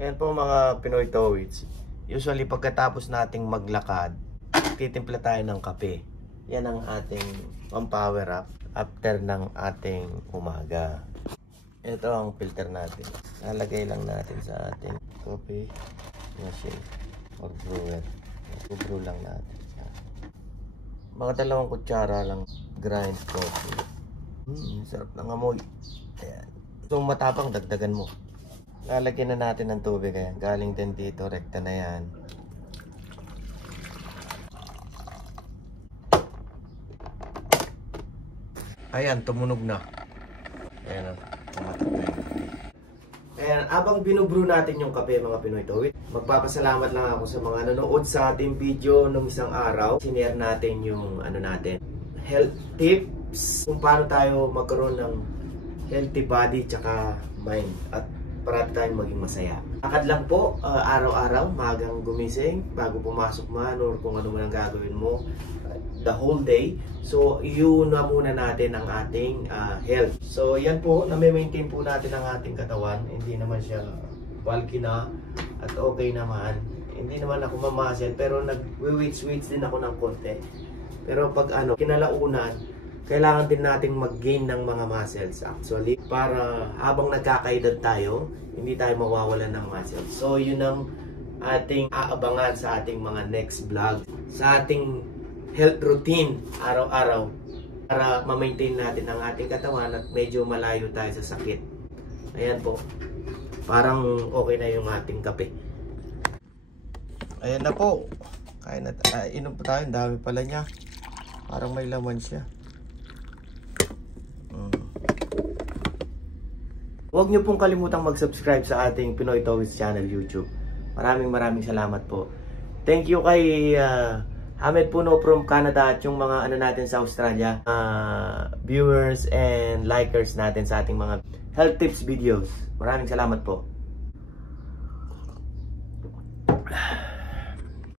Ayan po mga Pinoy Towits. Usually pagkatapos nating maglakad, titimpla tayo ng kape. Yan ang ating power up after ng ating umaga. Ito ang filter natin. Lalagay lang natin sa ating coffee machine or brewer. I-brew lang natin. Mga 2 kutsara lang grind coffee. Sarap ng amoy. Ayan. Kung matapang, dagdagan mo. Lalagyan na natin ng tubig. Ayan. Galing din dito, rekta na yan. Ayan, tumunog na. Ayan, tumatak na yun. Ayan, abang binubrew natin yung kape mga Pinoy Towit, magpapasalamat lang ako sa mga nanood sa ating video nung isang araw. Sinare natin yung health tips kung paano tayo magkaroon ng healthy body tsaka mind at parati tayong maging masaya. Lakad lang po, araw-araw, magang gumising, bago pumasok man or kung ano man ang gagawin mo the whole day. So, yun na muna natin ang ating health. So, yan po, na-maintain po natin ang ating katawan. Hindi naman siya bulky na at okay naman. Hindi naman ako mamasel, pero nag-weights din ako ng konti. Pero pag kinalaunan, kailangan din nating mag-gain ng mga muscles actually para habang nagkakaedad tayo, hindi tayo mawawalan ng muscles. So, yun ang ating aabangan sa ating mga next vlog. Sa ating health routine araw-araw para ma-maintain natin ang ating katawan at medyo malayo tayo sa sakit. Ayan po. Parang okay na yung ating kape. Ayan na po. Kaya na inom po tayo. Ang dami pala niya. Parang may laman siya. Huwag niyo pong kalimutang mag-subscribe sa ating Pinoy Towits channel YouTube. Maraming salamat po. Thank you kay Ahmed Puno from Canada at yung mga natin sa Australia, viewers and likers natin sa ating mga health tips videos. Maraming salamat po.